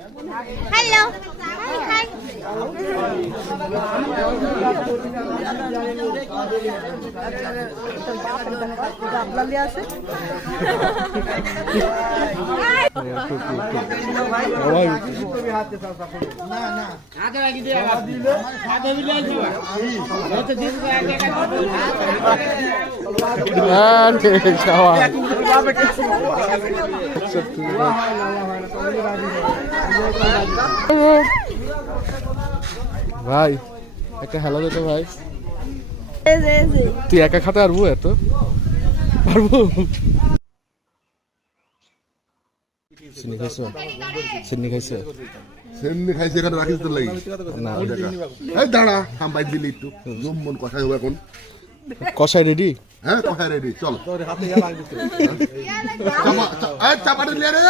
Hello hi ভাই একটা hello দে তো ভাই। তুই একা খাতে পারবো? এত পারবো? চিনি খাইছো? চিনি খাইছো? সেমনি খাইছে এখানে রাখিস তোর লাগি না এই দাঁড়া থাম বাইক দিলি একটু জুম মন কথাই হবে এখন কষাই রেডি? হ্যাঁ কথা রেডি চল চাপাটা লিয়ে রে